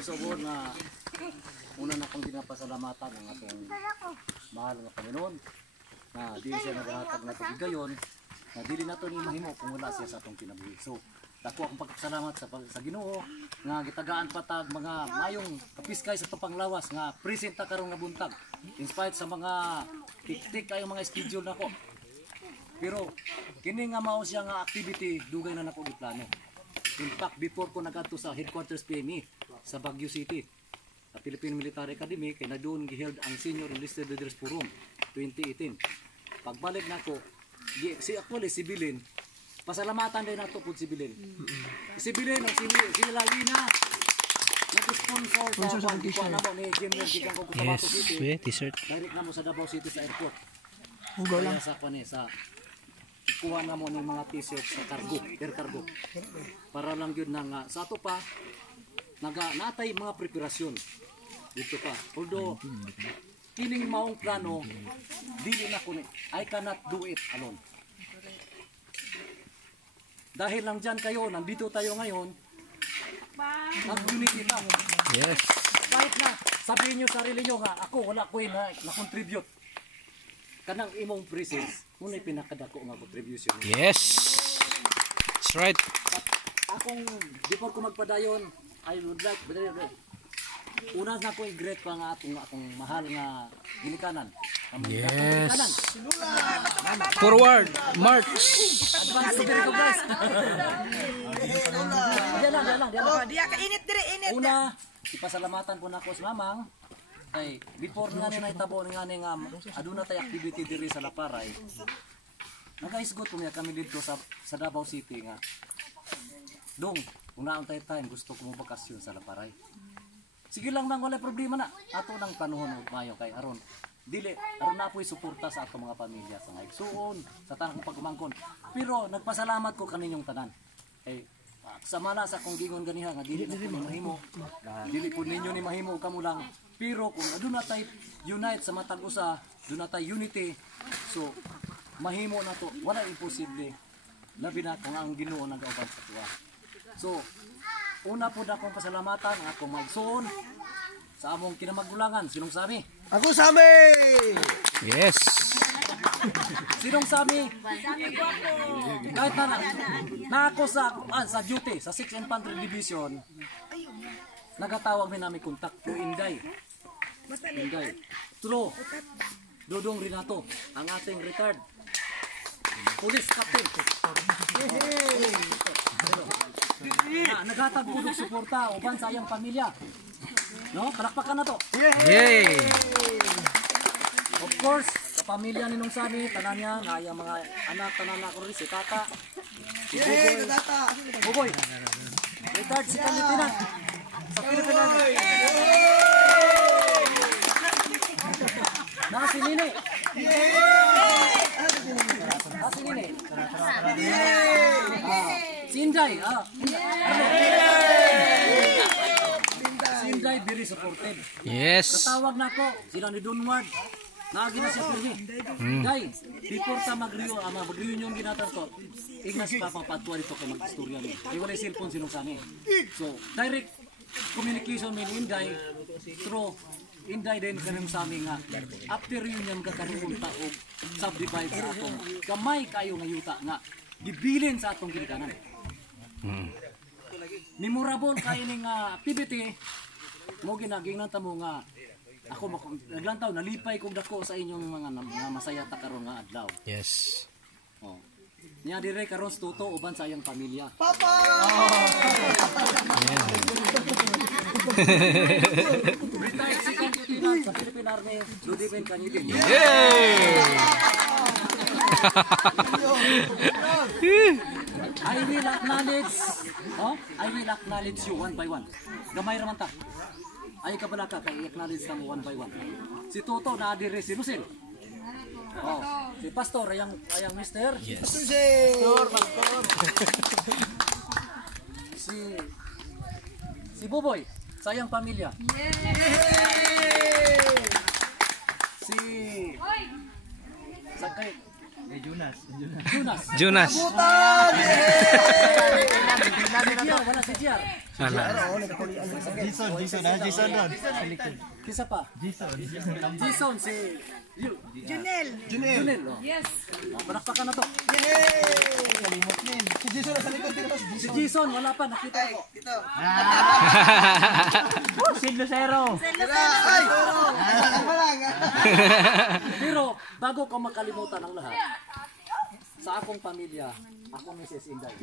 first of all na una na akong ginapasalamatan ang atong mahal nga Panginoon na dili siya naghatag na kabigayon na dili nato ni mahimo kung wala siya sa atong kinabuhi. So dako akong pagpasalamat sa Ginoo nga gitagaan patag mga mayong kapiskay sa Panglawas nga present ta karon nga buntag in spite sa mga tik-tik kayo mga schedule nako. Pero kini nga mao siya nga activity dugay na nako giplano. In fact, before ko nagadto sa headquarters PME sa Baguio City, sa Philippine Military Academy, kay na doon giheld ang Senior Enlisted Leaders Forum 2018. Pagbalik nako, si actually si Bilin, pasalamatan din nato pud si Bilin. Si Bilin ang si Lalina nag-sponsor sa pagkuha namo ni General Gikan ko sa Bato City. T-shirt. Direct namo sa Davao City sa airport. Ugo lang sa kanila sa kuha na mo ng mga t-shirt sa cargo, air cargo. Para lang yun na sa ato pa, natay mga preparasyon. Dito pa. Although, kining maong plano, dili na ko I cannot do it alone. Dahil lang dyan kayo, nandito tayo ngayon, nag-unity lang. Yes. Kahit na, sabihin nyo sarili nyo nga, ako wala ko na-contribute. Kanang imong presence, muna pinakadako nga contribution. Yes! That's right. At akong, before ko magpadayon, I would like, una na ko i-greet pa nga akong mahal nga ginikanan. Yes! Forward! March! Advance to diri ko guys! Diyan lang. Oh, diya ka init diri, init. Una, ipasalamatan po na ako sa mamang. Ay, before nga ni naitabo nga ni nga aduna tay activity diri sa Laparay. Nagaisgot kami dito sa Davao City nga. Dong, kung naon tay time gusto ko mo bakasyon sa Laparay. Sige lang nang wala problema na. Ato nang panahon og mayo kay aron dili aron na po'y suporta sa atong mga pamilya sa ngaigsuon, sa tanang pagkumangkon. Pero nagpasalamat ko kaninyong tanan. Sa mala sa kong gingon ganiha nga dili na ko ni mahimo. Dili po ninyo ni mahimo kamo lang. Pero kung aduna tay unite sa matag usa, aduna tay unity. So mahimo na to, wala imposible. Labi na kung ang Ginoo nagauban sa tuwa. So una po na akong pasalamatan ang akong magsuon sa among kinamagulangan. Sinong sami? Ako sami! Yes! Sinong sami? Kahit na ako sa duty, sa 6th Infantry Division, nagatawag din namin kontak to Inday. True. Dodong Renato, ang ating retired police captain. Naghatag po ng suporta uban sa iyang pamilya. No? Palakpakan na to. Yay! Of course, sa pamilya ni Nung Sani, tanan niya, na iyang mga anak, tanan na ko rin, si Tata, si Buboy, retired si Lieutenant sa Pilipinas. Si Nini. Si Nini. Si Inday. Si Inday, very supportive. Yes. Katawag na ko, sila ni Dunward. Naagi na siya pirmi. Inday, before sa mag-reunion ginatar to, ignas pa pagpatuwa dito kay mag-istorya niya. Ay wala cellphone sinong sani. So, direct communication with Inday through Inday din kanang sa amin nga after reunion ka karon taog subdivide sa atong gamay kayo nga yuta nga gibilin sa atong ginikanan. Memorable kay ning activity mo ginagingnan ta mo nga ako naglantaw nalipay kog dako sa inyong mga masaya ta karon nga adlaw. Yes. Oh. Niya dire karon tuto uban sa iyang pamilya. Papa. Retired second lieutenant sa Philippine Army, Ludiven Kanyidin. Yay! I will acknowledge you one by one. Gamay raman ta. Ay ka pala ka kay acknowledge ta mo one by one. Si Toto na dire si Lucille. Oh, si Pastor ayang Mister. Yes. Pastor. Si Buboy, sayang pamilya. Si Sakay. Jonas. na si Jar. Jason Rod. Kisa pa? Jason, si Junel. Oh. Yes. Palakpakan na to. Si Jason sa likod dito. Si Jason, wala pa, nakita ko. Si Lucero. Pero, bago ko makalimutan ang lahat, sa akong pamilya, ako Mrs. Inday.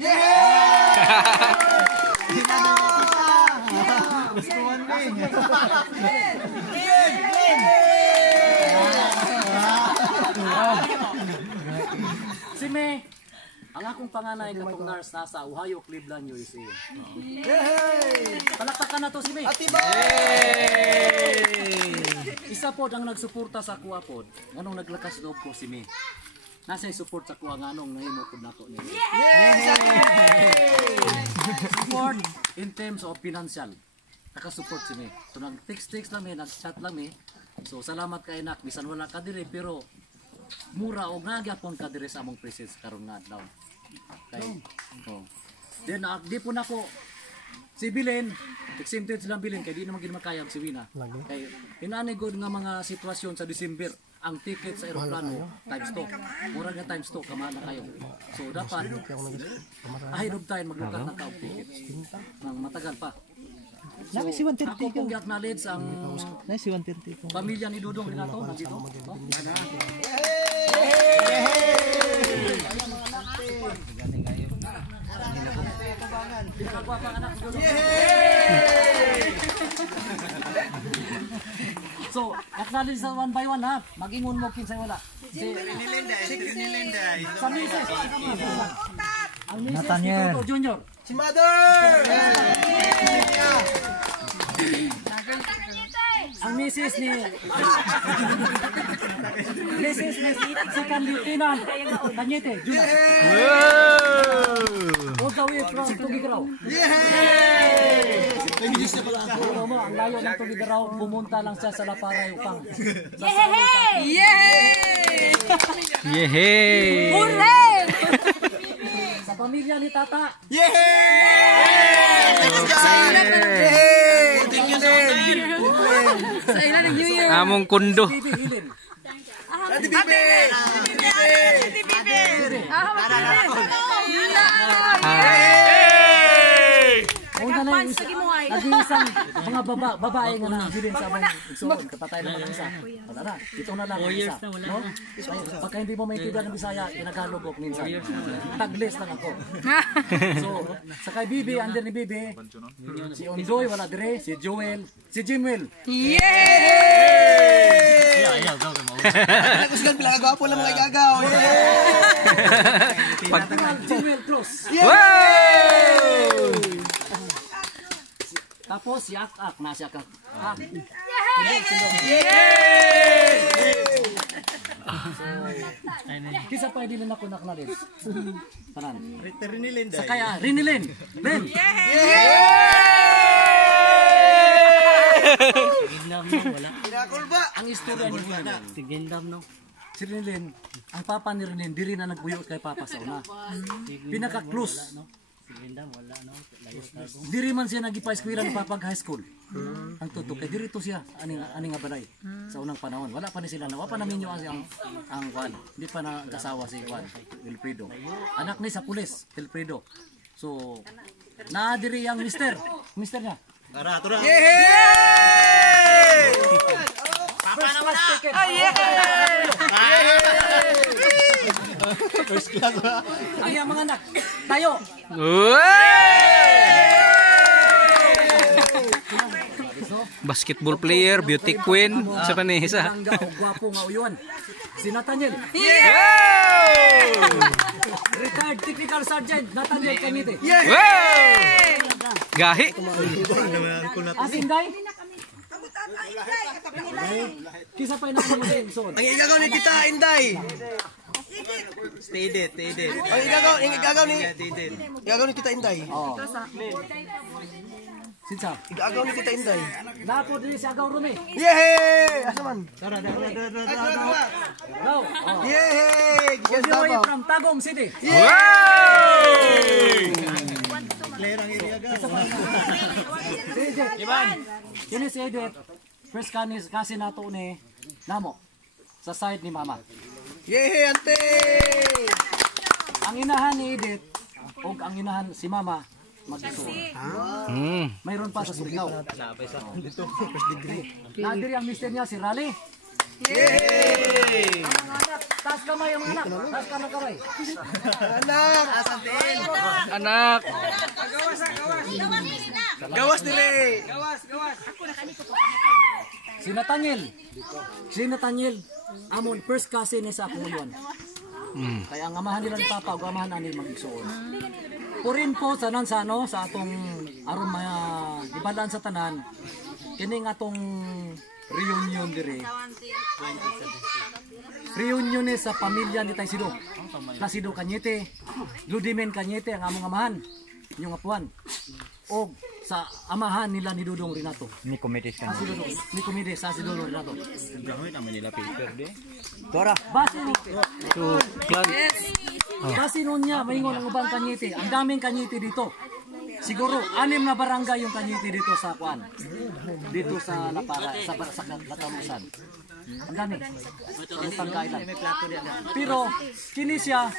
Si May, ang akong panganay katong nurse nasa Ohio, Cleveland, USA. Palakpakan na to si May. Isa po ang nagsuporta sa kuha po. Anong naglakas loob ko si May. Nasa support sa kuha nga anong nahimo po nato niya. Support in terms of financial. Nakasupport si May. So nag-text lang May, nag-chat lang May. So salamat kay Nak, bisan wala ka dire pero mura og nagyapon ka dire sa among presence karon nga adlaw. Kay then di po nako si Bilin, exempted silang Bilin kay di naman gid makayag si Wina. Kay inani gud nga mga sitwasyon sa December ang ticket sa eroplano times 2. Mura nga times 2 kamahal na kayo. So dapat ahead of time maglukat na ka og ticket. Nang matagal pa. So, ako pong i-acknowledge ang pamilya ni Dudong Renato nandito. So, acknowledge sa one by one ha. Mag-ingon mo kinsay wala. Si Rinilenda. Sa Mrs. Ang Mrs. ni Toto Junior. Si Mother! Ang Mrs. ni Second Lieutenant Danyete Junior. All the way from Tugigaraw. Pero mo, ang layo ng Tugigaraw, pumunta lang siya sa Laparay upang Yehey! Hooray! sa pamilya ni Tata. Sa ilan ng New Year. Among kundo. Bibi Hilin. Ate Bibi! Una na yung nag-iisang mga babae nga na bilin sa among igsoon. Kapatay naman ang isa. Wala na. Ito na lang ang isa. No? Pagka hindi mo maintindihan ng Bisaya, inagalog ko minsan. Taglis lang ako. So, sa kay Bibi, andyan ni Bibi. Si Ondoy, wala dire. Si Joel. Si Jimwell. Kusgan pila kagwapo lang mga gagaw. Jimwell Cruz. Tapos si Ak-Ak, na si Ak-Ak. Kisa pa din ako naknalin. Tanan. Rinilin Sa kaya Rinilin. Len. Ang istorya ni Rinilin. Si Rinilin, ang papa ni Rinilin, diri na nagbuyo kay papa sa una. Pinaka-close. Diri man siya nagipaiskwilan ni Papag High School. Ang tutok kay diri to siya aning nga balay sa unang panahon. Wala pa ni sila na. Wala pa namin yung ang Juan. Hindi pa nag-asawa si Juan Wilfredo. Anak ni sa pulis, Wilfredo. So naa diri ang mister niya. Ara, tura. Papa naman ticket. First class ba? Ang iyang mga anak. Tayo. Basketball player, beauty queen, sa panisa. Ang gwapo nga uyuan. Si Nathaniel. Retired technical sergeant Nathaniel Camite. Gahi. Asinday. Kisa pa ina ko son. Ang igagaw ni Tita Inday. Stay dead. Ang igagaw ni Tita Inday. Oh. Sinsa. Igagaw ni Tita Inday. Napo diri sa agaw rumi. Yehey! Asa man? Go. Yehey! All the way from Tagum City. Iban. Kini si Edith. First kasi nato ni namo sa side ni mama. Yay, ante! Ang inahan ni Edith o ang inahan si mama mag-isuon. Mayroon pa sa Surigao. Nadiri ang mister niya si Raleigh. Yay! Ang mga anak, taas kamay ang mga anak. Taas kamay. Anak! Asantin! Anak. Gawas nila! Si Nathaniel, amon first cousin ni sa akong uyon. Kaya ang amahan nila ni Papa, ug amahan ani mag-igsuon. Purin po sa nan sa ano sa atong aron mga ibalaan sa tanan. Kining atong reunion dire. Reunion ni sa pamilya ni Taysido. Placido Cañete, Ludimen Cañete ang among amahan, yung apuan. O sa amahan nila ni Dudong Renato. Ni committee ka. Ni Kumides sa si Dudong Renato. Gamit naman nila paper de. Tora! Base So, clan. Kasi noon niya, maingon ang ubang Cañete. Ang daming Cañete dito. Siguro, 6 na barangay yung Cañete dito sa Kuan. Dito sa Lapara, sa Latalusan. Ang dami. Sa Island. Pero, kini siya,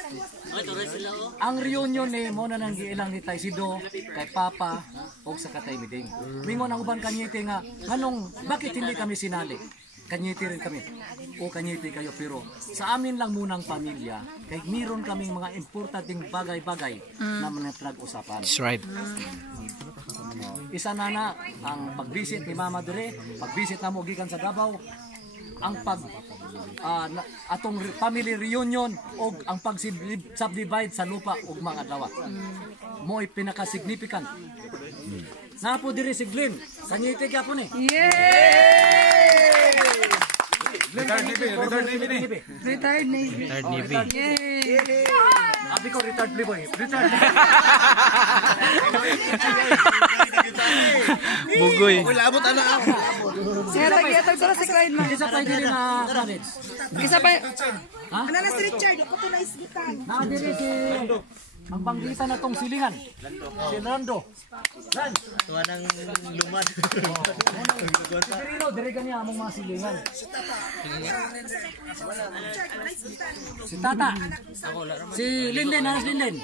ang reunion ni mo na nang giilang ni Taysido, kay Papa, o sa Katay Miding. Mingon ang ubang Cañete nga, bakit hindi kami sinali? Cañete rin kami. O Cañete kayo, pero sa amin lang munang pamilya, kay meron kaming mga importanteng bagay-bagay na pinag-usapan. That's right. Isa na ang pag-visit ni Mama Dure, pag-visit na mo gikan sa Davao, ang atong family reunion o ang pag-subdivide sa lupa ug mga adlaw. Mo'y pinaka-significant. Napo diri si Glenn, Cañete gyapon eh. Retired Navy. Third Navy. Abi ko retired playboy. Retired. Bugoy. Wala abot anak ako. Sige, tag-iatag ko si Clyde man. Isa pa diri na college. Isa pa. Ano na si Richard? Ako to na isgitan. Nadiri si ang panggitan na tong silingan. Si Lando. Lan. Tuwa ng lumad. Diri kanya among mga silingan. Si Tata. Si Linden, anas Linden.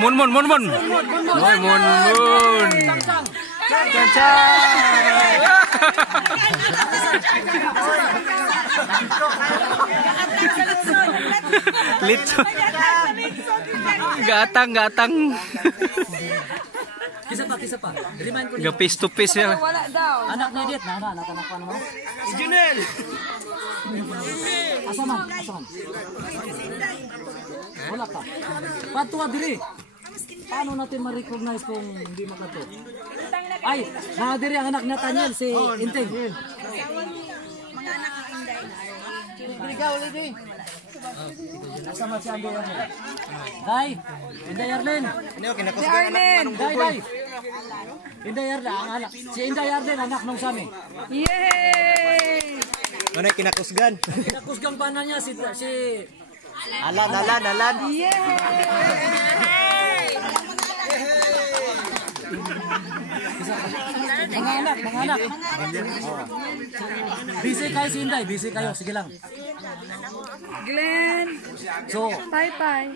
Mun. Oy, mun. Lito. Gatang. Kisa pa. Remind ko niyo. Ga face to face ya. Wala daw. Anak ni Edith, anak pa naman. Si Junel! Asaman. Wala pa. Patuwa diri. Paano natin ma-recognize kung hindi makato? Ay, diri ang anak ni Nathaniel, si Inteng. Mga anak ng Inday. Ikaw, Lady. Asama si Andy Arlen. Day, Inday Arlen. Ano, kinakus Si Arlen. Day. Inday Arlen, ang anak. Si Inday Arlen, anak nung sami. Yay! Ano yung kinakusgan? Kinakusgang bana niya si Alan. Yay! mga anak. Busy kayo si Inday, busy kayo. Sige lang. Glenn. So, Tay.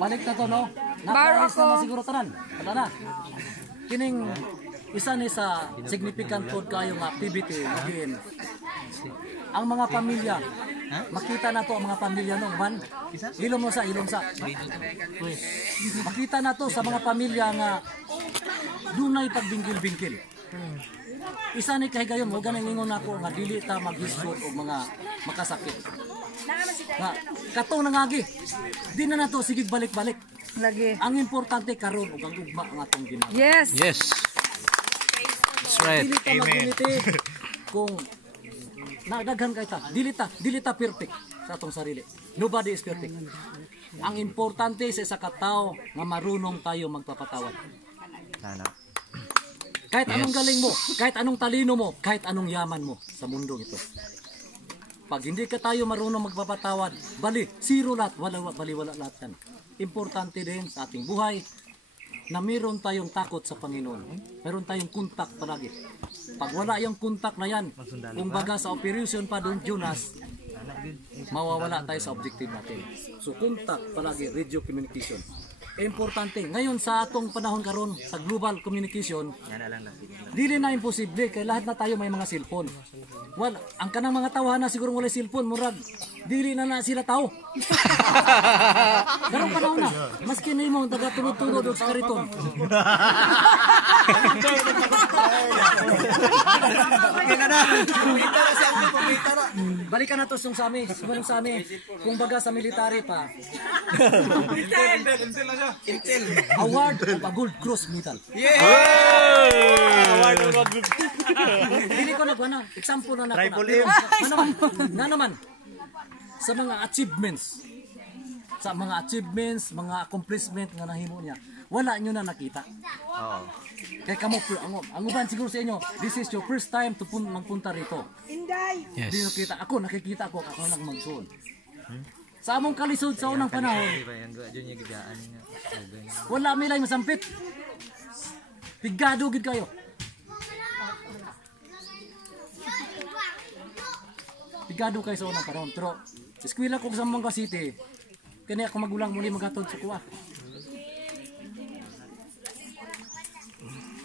balik na to, no? Baro Napaalis ako. naman siguro tanan. Wala na. Kining isa ni sa significant food kayong activity again. Ang mga pamilya, makita na to ang mga pamilya no, man. Ilom sa. Makita na to sa mga pamilya nga dunay pagbingkil-bingkil. Isa ni kahigayon mo ganang ingon nako nga dili ta maghisgot og mga makasakit. Nga kato nangagi. Di na nato sige balik-balik. Lagi. Ang importante karon ug ang ugma ang atong ginagawa. Yes. Yes. That's right. Dili ta maguniti kung nagdaghan kay ta. Dili ta perfect sa atong sarili. Nobody is perfect. Ang importante sa isa ka tawo nga marunong tayo magpapatawad. Kahit anong galing mo, kahit anong talino mo, kahit anong yaman mo sa mundo ito. Pag hindi ka tayo marunong magpapatawad, bali, zero lahat, wala lahat yan. Importante din sa ating buhay na meron tayong takot sa Panginoon. Meron tayong kontak palagi. Pag wala yung kontak na yan, kung baga sa operation pa doon, Jonas, mawawala tayo sa objective natin. So, kontak palagi, radio communication. Importante. Ngayon sa atong panahon karon sa global communication, dili na imposible kay lahat na tayo may mga cellphone. Well, ang kanang mga tawahan na siguro wala cellphone, murag dili na sila tao. Karon panahon na, maski nimo taga tulod-tulod og sa kariton. Balikan nato yung sami, sumunod sami. Kung baga sa military pa. Intel. Award of a Gold Cross Medal. Award of a good. Hindi ko nagwana. Example na nako. Rifle Pero, yun. nga naman, sa mga achievements, mga accomplishment nga nahimo niya, wala nyo na nakita. Kaya kamo, ang uban siguro sa inyo, this is your first time to magpunta rito. Inday. Hindi nakita. Nakikita ako nang magsuon. Sa among kalisod sa unang panahon, wala milay masampit. Pigado gid kayo. Pigado kayo sa unang panahon. Pero, sa eskwela ko sa Mangga City, kani ako magulang muli magatod sa kuha.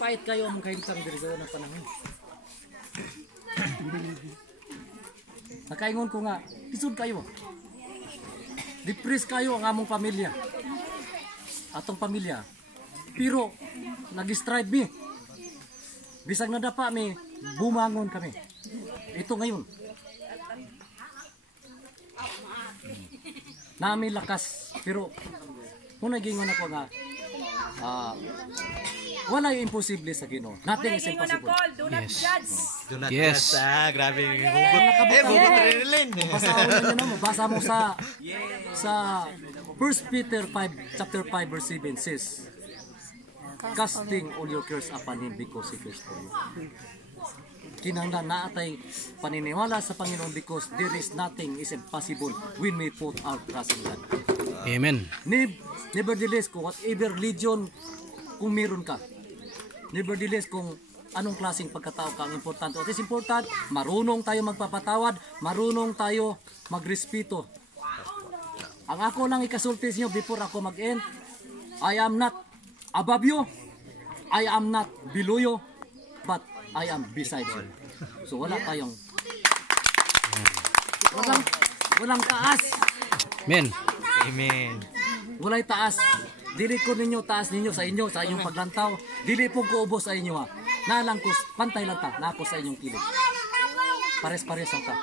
Pahit kayo ang kahintang diri sa unang panahon. Nakaingon ko nga, isod kayo. Depressed kayo ang among pamilya. Atong pamilya. Pero, nag-strive mi. Bisag nadapa mi, bumangon kami. Ito ngayon. Nami lakas. Pero, kung nagingon ako nga, wala yung imposible sa Ginoo. Nothing is impossible. Yes. Grabe. Hugot. Basa mo sa 1 Peter 5, chapter 5, verse 7 says, casting all your cares upon Him because He cares for you. Kinahanglan naatay paniniwala sa Panginoon because there is nothing is impossible when we put our trust in God. Amen. Nevertheless, kung whatever religion kung meron ka, nevertheless kung anong klaseng pagkatao ka, ang importante. What is important? Marunong tayo magpapatawad, marunong tayo magrespeto. Ang ako lang ikasulti sa inyo before ako mag-end, I am not above you, I am not below you, but I am beside you. So wala tayong walang taas. Amen. Amen. Walay taas. Dili ko ninyo taas ninyo sa inyong paglantaw. Dili po ko ubos sa inyo ha. Nalang ko pantay lang ta, na ako sa inyong kilid. Pares-pares lang ta.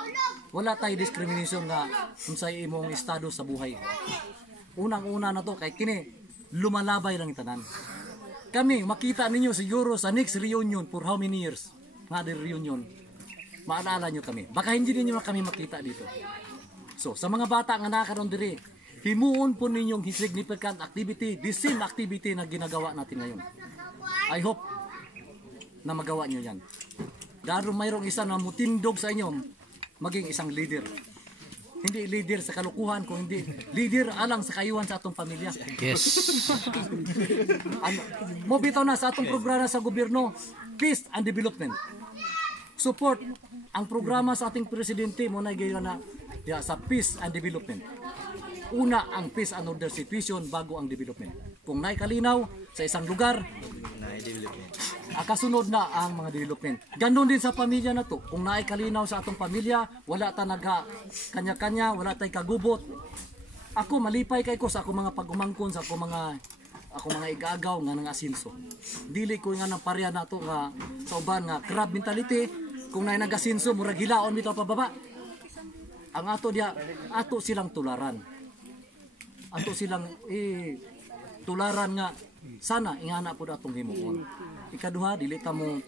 Wala tayo discrimination nga unsay imong estado sa buhay. Unang-una na to kay kini lumalabay lang tanan. Kami makita ninyo siguro sa next reunion for how many years? Nga reunion. Maalala nyo kami. Baka hindi ninyo na kami makita dito. So, sa mga bata nga nakaroon diri, himuon po ninyong significant activity, the same activity na ginagawa natin ngayon. I hope na magawa nyo yan. Dahil mayroong isa na mutindog sa inyo, maging isang leader. Hindi leader sa kalukuhan, kung hindi leader alang sa kayuhan sa atong pamilya. Yes. Mo bitaw na sa atong programa sa gobyerno, peace and development. Support ang programa sa ating presidente mo na gayon na sa peace and development. Una ang peace and order situation bago ang development. Kung naikalinaw sa isang lugar, kasunod na ang mga development. Ganon din sa pamilya na to. Kung naikalinaw sa atong pamilya, wala ta naga kanya-kanya, wala tay kagubot. Ako malipay kay ko sa ako mga pagumangkon, sa ako mga igagaw nga nang asinso. Dili ko nga nang pareha na to nga sa uban nga crab mentality. Kung naay nagasinso murag hilaon bitaw pababa. Ang ato silang tularan. Ato silang tularan nga sana ingana po atong himuon. Ikaduha, dili ta mo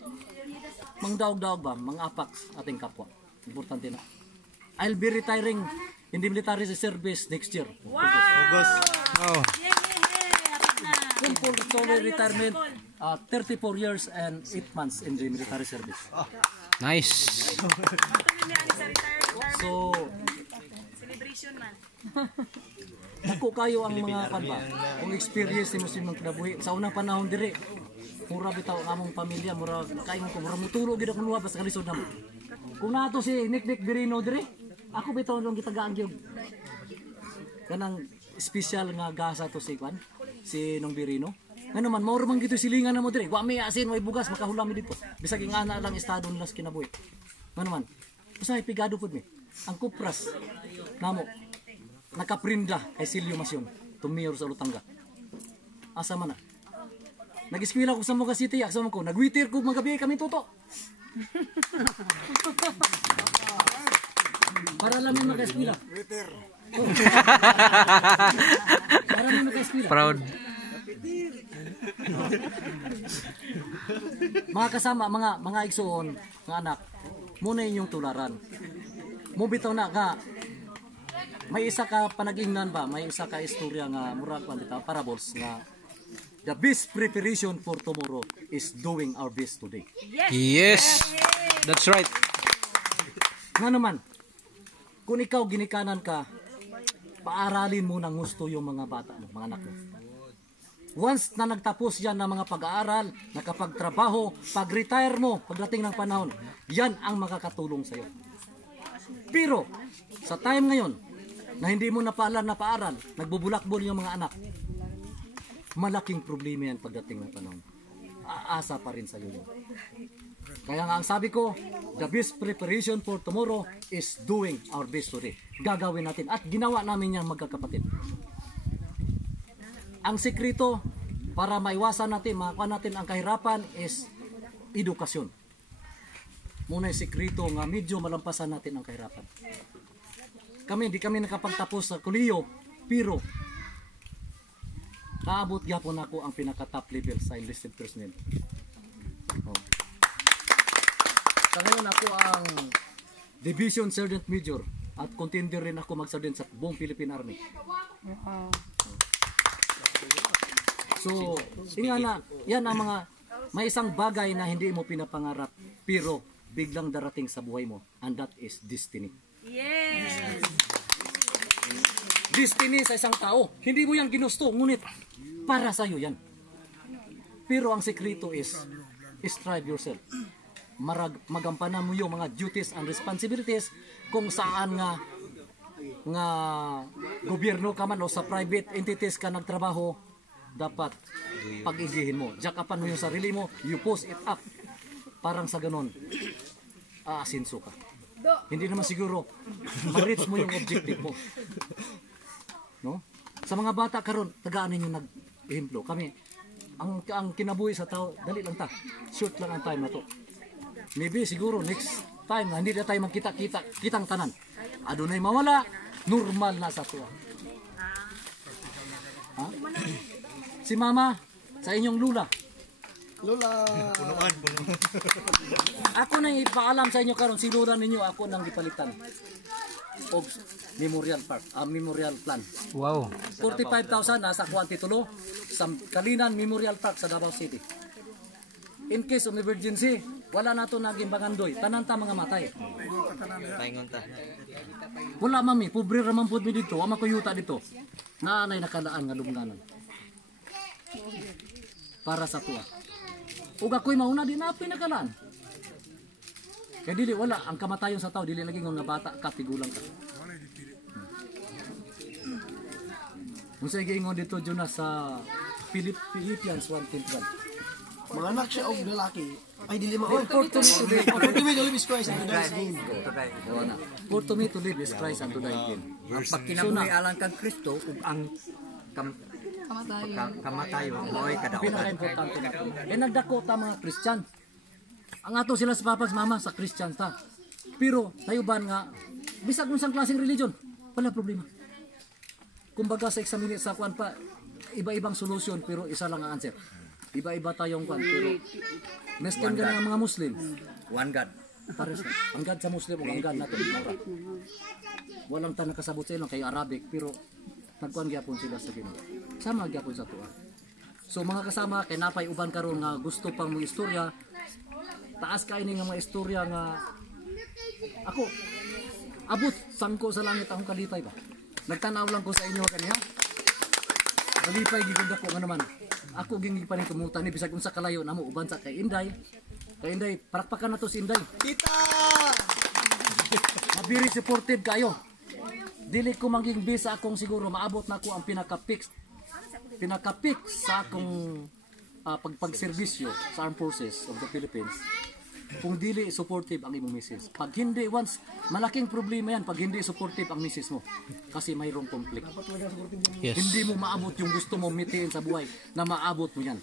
mangdaog-daog ba, mangapak ating kapwa. Importante na. I'll be retiring in the military service next year. August. Oh. Full retirement, 34 years and 8 months in the military service. Nice. So, Celebration man. ako kayo ang mga kanba. Kung experience ni Muslim ng kinabuhi sa unang panahon dire. Mura bitaw ang among pamilya, mura kaingon ko, mura mutulo gid akong luwa basta kalisod na mo. Kung nato si Nick Birino dire, ako bitaw lang gitagaan gyud. Kanang special nga gasa to si Kwan, si Nong Birino. Ano man, mauro man gito silingan na mo dire. Wa may asin, way bugas, makahulam mi dito. Bisag ingana lang estado nila sa kinabuhi. Ano man, usahay pigado pud mi. Ang kupras namo nakaprinda kay Silio Masyon, tumayor sa Lutanga. Asa man na? Nag-eskwela ko sa Moga City, aksa ko, nagwitir ko magabi kami tuto. Para lang may mag-eskwela. Para lang mag-eskwela. Proud. Mga kasama, mga igsoon, mga anak, muna inyong tularan. Mo bitaw na ka, may isa ka panagingnan ba, may isa ka istorya nga murag pa bitaw, parables nga the best preparation for tomorrow is doing our best today. Yes. That's right. Nga naman, kung ikaw ginikanan ka, paaralin mo ng gusto yung mga bata mo, mga anak mo. Once na nagtapos yan ng mga pag-aaral, nakapagtrabaho, pag-retire mo, pagdating ng panahon, yan ang makakatulong sa'yo. Pero, sa time ngayon, na hindi mo napaaral na paaral, nagbubulakbol yung mga anak, malaking problema yan pagdating ng panahon. Aasa pa rin sa'yo yun. Kaya nga ang sabi ko, the best preparation for tomorrow is doing our best today. Gagawin natin. At ginawa namin yan magkakapatid. Ang sekreto para maiwasan natin, makakuha natin ang kahirapan is edukasyon. Muna yung sekreto nga medyo malampasan natin ang kahirapan. Hindi kami nakapagtapos sa kuliyo, pero naabot gyapon ako ang pinaka top level sa enlisted personnel. Oh. Sa ngayon ako ang Division Sergeant Major at contender rin ako mag-sergeant sa buong Philippine Army. So, tingnan na, yan ang mga, may isang bagay na hindi mo pinapangarap pero biglang darating sa buhay mo, and that is destiny. Yes! Destiny sa isang tao, hindi mo yan ginusto, ngunit para sa iyo yan. Pero ang sekreto is strive yourself. Magampanan mo yung mga duties and responsibilities kung saan nga gobyerno ka man o sa private entities ka nagtrabaho, dapat pag-igihin mo. Jackapan mo yung sarili mo, you post it up. Parang sa ganon, aasinso ka. Hindi naman siguro ma-reach mo yung objective mo. No? Sa mga bata karon, tagaan ninyo nag-ehemplo. Kami, ang kinabuhi sa tao, dali lang ta. Shoot lang ang time na to. Maybe siguro next time, hindi na tayo magkita-kitang tanan. Adunay mawala, normal na sa tuwa. Ha? Si mama, sa inyong lula. Lola. Ako nang ipaalam sa inyo karon, si lula ninyo, ako nang ipalitan. Og Memorial Park, Memorial Plan. Wow. 45,000 nasa Kuanti Tulo sa Kalinan Memorial Park sa Davao City. In case of emergency, wala na to naging bangandoy, tanan ta mga matay. Wala mami, pobre raman pud mi dito, wa makuyuta dito. Naanay nakalaan nga lubnganan. Para sa tuwa. Ug ako'y mauna din na pinakalaan. Kaya dili wala ang kamatayon sa tao, dili lagi nga bata ka tigulang ka. Unsa giingon dito Jonas sa Philippians 1:21. Mga anak siya og lalaki. Ay dili ma. Oh, for to me today. For to me to live is Christ and to die is gain. For to me to live is Christ and to die gain. Ang pagkinabuhi alang kang Kristo ug ang kamatayon mo'y kadaotan. Pinaka-importante na po. Nagdako ta mga Christian. Ang ato sila sa papas mama sa Christian ta. Pero tayuban nga bisag unsang klaseng religion, wala problema. Kumbaga sa examine sa kwan pa iba-ibang solusyon pero isa lang ang answer. Iba-iba tayong kwan pero nesting ka ng mga Muslim. One God. Pares na. Ang God sa Muslim o ang God natin. Walang ta nakasabot sa ilang kay Arabic pero nagkuhan gyapon sila sa Ginoo. Sama gyapon sa tuwa. So mga kasama kay napay uban karon nga gusto pang mo istorya. Taas kay ni nga mga istorya nga ako Abot, sangko sa langit akong kalipay ba? Nagtanaw lang ko sa inyo kaniya. Kalipay gigod ako nga naman. Ako gingi pa rin kumutan ni bisag unsa kalayo namo uban sa kay Inday. Kay Inday, parakpakan na to si Inday. Kita! Mabiri supportive kayo. Dili ko maging bisa akong siguro maabot na ako ang pinaka-fix sa akong pagservisyo sa Armed Forces of the Philippines. Kung dili supportive ang imong misis. Pag hindi once malaking problema yan pag hindi supportive ang misis mo kasi mayroong conflict. Yes. Hindi mo maabot yung gusto mo mitiin sa buhay na maabot mo yan.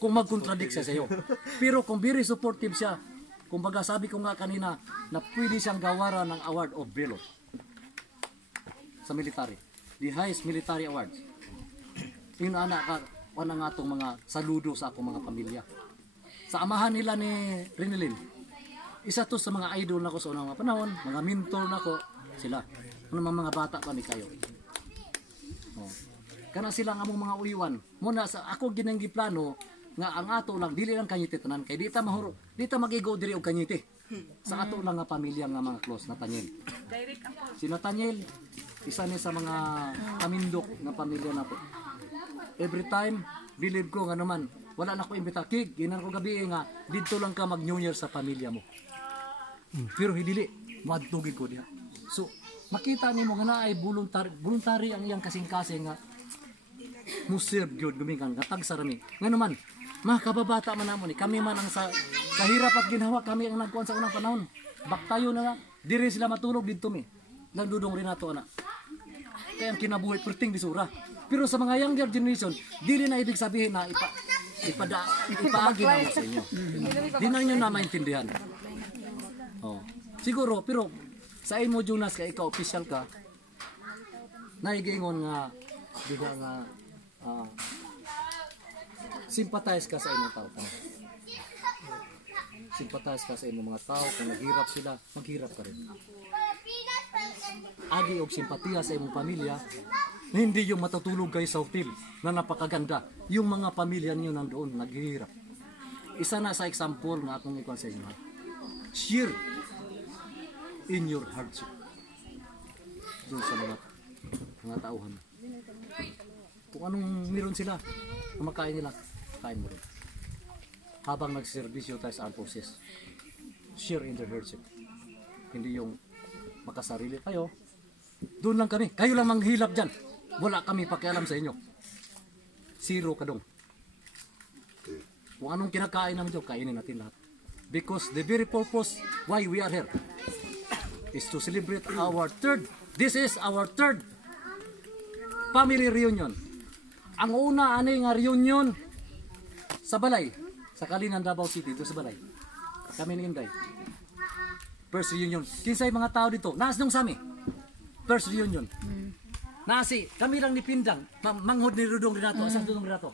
Kung mag-contradict siya sa iyo. Pero kung very supportive siya, kumbaga sabi ko nga kanina na pwede siyang gawaran ng Award of Valor sa military. The highest military awards. Yun anak ka, wala nga itong mga saludo sa akong mga pamilya. Sa amahan nila ni Rinelin, isa to sa mga idol na ko sa unang mga panahon, mga mentor na ko, sila. Ano mga bata pa ni kayo. Oh. Kana sila nga among mga uliwan. Muna sa ako ginang plano nga ang ato lang dili lang kanyite tanan kay di ta mahuro, di ta magigo diri og kanyite. Sa ato lang nga pamilya nga mga close na Tanyel. Si Nathaniel, isa ni sa mga kamindok nga pamilya nato. Every time believe ko nga naman wala na ko imbita kig ginan ko gabi nga didto lang ka mag New Year sa pamilya mo. Pero dili madtugid ko diha. So makita nimo nga naay voluntary ang iyang kasing-kasing nga muserve gyud gumikan gatag sa rami. Nga naman mga kababata man namo ni kami man ang sa hirap at ginhawa kami ang nagkuan sa unang panahon. Baktayo na lang diri sila matulog didto mi. Nagdudong rin nato ana. Kaya ang kinabuhi perting bisura. Pero sa mga younger generation, dili na ibig sabihin na ipaagi na sa inyo. Di na nyo na maintindihan. Oh. Siguro, pero sa imo Jonas, kaya ikaw official ka, naigingon nga, diba nga, sympathize ka sa imong tao. Sympathize ka sa imong mga tao, kung naghirap sila, maghirap ka rin. Agi og simpatiya sa imong pamilya, hindi yung matutulog kayo sa hotel na napakaganda. Yung mga pamilya niyo nandoon naghihirap. Isa na sa example na akong ikuan sa inyo. Share in your hardship. Doon sa mga tauhan. Kung anong meron sila, kumakain nila, kain mo rin. Habang nagserbisyo tayo sa armed forces, share in their hardship. Hindi yung makasarili kayo. Doon lang kami. Kayo lang manghilap dyan. Wala kami pakialam sa inyo. Zero kadong. Kung anong kinakain namin dyan, kainin natin lahat. Because the very purpose why we are here is to celebrate our this is our third family reunion. Ang una ani nga reunion sa Balay, sa Kalinan, Davao City, dito sa Balay. Kami ni Inday. First reunion. Kinsay mga tao dito? Naas nung sami. First reunion. Nasi, kami lang ni Pindang, manghod ni Dudong Renato. Asang Dudong Renato?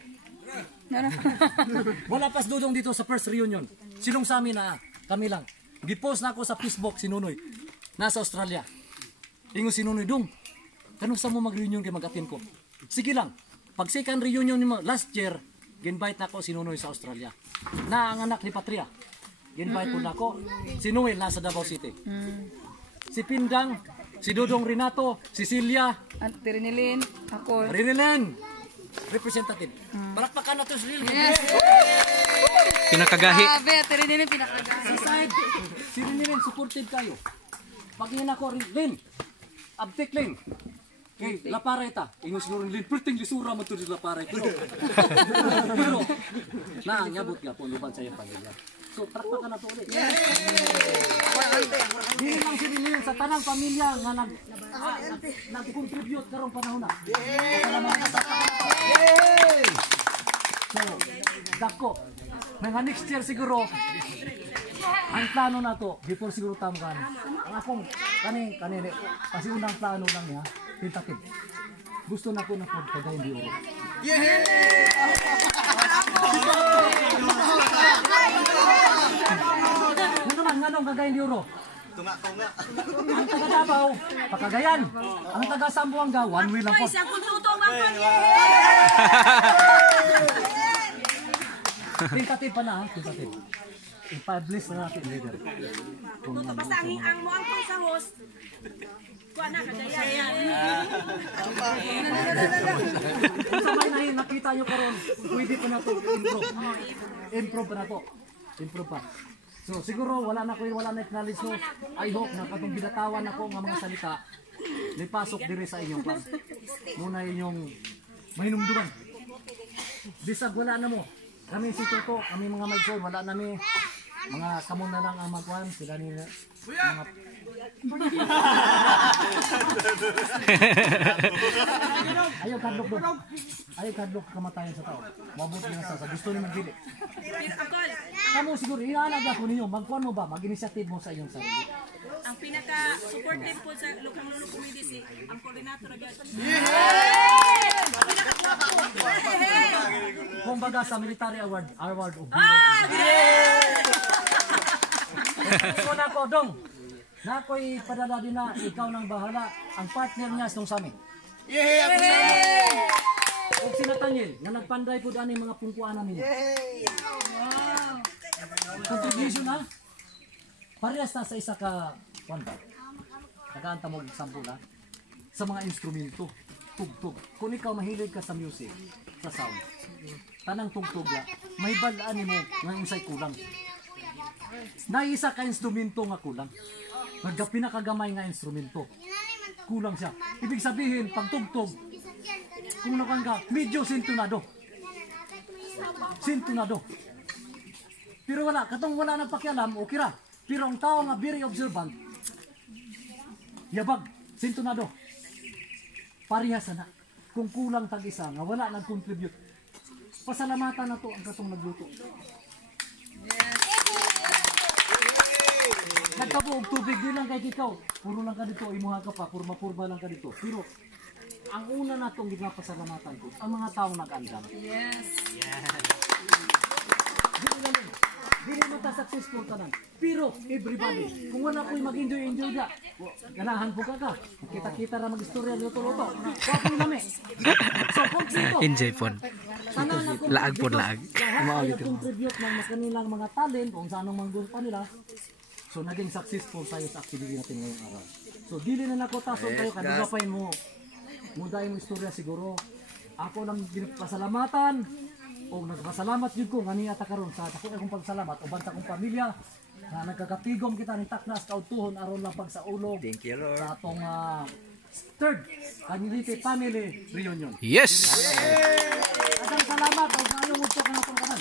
Wala pas Dudong dito sa first reunion. Sinong sami na kami lang. Gipost na ako sa Facebook si Nunoy. Nasa Australia. Ingo si Nunoy, Dong, kanong sa mo mag-reunion kay mag-attend ko? Sige lang. Pag second reunion mo last year, ginvite na ako si Nunoy sa Australia. Na ang anak ni Patria. Ginvite po na ako. Si Noel nasa Davao City. Si Pindang, si Dudong Renato, si Celia, At Rinelin, ako. Rinelen, representative. Palakpakan na to si Rinelen. Yes! Pinakagahi. Grabe, at Rinelin pinakagahi. Si side, si Rinelen, supported kayo. Pag yun ako, Rin, abtek Rin. Okay, Lapareta. Ingo siguro Rin, perting lisura mo to si Lapareta. Pero, naanyabot nga po, luban sa iyong pamilya. So, palakpakan na to ulit. Dili lang si Rinelen sa tanang pamilya nga nag-contribute karong panahon na. So, dako. Mga next year siguro, ang plano na to, before siguro tamukan, ang akong kanini, kasi unang plano lang niya, tentative. Gusto na ko na po kagayin di oro. Nga nung kagayin di oro. Ang taga Davao, Pakagayan. Ang taga Sambuanga, one way lang po. Tentative pa na, tentative. i-publish na natin, leader. Tuto basta ang mo ang sa host. Kuha na kagaya. Kung sa may nahin, nakita nyo karon, pwede pa na ito improve. Improve pa na ito. Improve pa. So siguro wala na acknowledge no. I hope na katong binatawan ako nga mga salita nipasok diri sa inyong class. Muna inyong mahinumduman. Bisag wala na mo. Kami si Tuto, kami mga magson, wala nami mga kamon na lang ang magkuhan sila ni mga ayaw kadlok do. Ayaw kadlok kamatayan sa tao. Mabuti na sa gusto ni magdili. Kamu siguro ihalag ako ninyo, magkuhan mo ba, mag-initiative mo sa inyong sarili. Ang pinaka supportive po sa Lukhang Lolo Community si ang coordinator agad. Kung baga sa military award of so na ko dong. Na ako'y padala din na ikaw nang bahala. Ang partner niya nung sa amin. O sinatanyel na nagpanday po daan yung mga pungkuan namin. Contribution ha. Parehas na sa isa ka wanda. Nagaanta mo example ha. Sa mga instrumento. Tugtog. Kung ikaw mahilig ka sa music, sa sound. Tanang tugtog ya. Mahibalaan mo nga unsay kulang. Naisa ka instrumento nga kulang. Nagka pinakagamay nga instrumento. Kulang siya. Ibig sabihin, pag tugtog, kung nakangga, medyo sintonado. Sintonado. Pero wala, katong wala nagpakialam, okay ra. Pero ang tao nga very observant, yabag, sintonado. Parehas na. Kung kulang tag-isa, nga wala nag-contribute. Pasalamatan na to ang katong nagluto. Nagkabuog tubig din lang kay ikaw. Puro lang ka dito, imuha ka pa, purma-purma lang ka dito. Pero ang una na itong ginapasalamatan ko, ang mga taong nag-andam. Yes. Dili mo ta successful ka lang. Pero everybody, kung wala ko'y mag-enjoy ka, ganahan po ka. Kita-kita na mag-istorya luto-luto. Wapin nami. So, kung sito, Enjoy po. Laag po, laag. lahat ay contribute ng kanilang mga talent kung saan ang manggun pa nila. So, naging successful tayo sa activity natin ngayong araw. So, dili na nakotason kayo, kadigapain mo. Mudahin mo istorya siguro. Ako lang pasalamatan. O nagpasalamat yun ko, nga niya karon sa ako akong pagsalamat o banta kong pamilya na nagkakatigom kita ni Taknas kautuhon aron lang pag sa ulog. Thank you, Lord. Sa atong third community family reunion. Yes! Daghang salamat o kayong udto ka na itong kanan.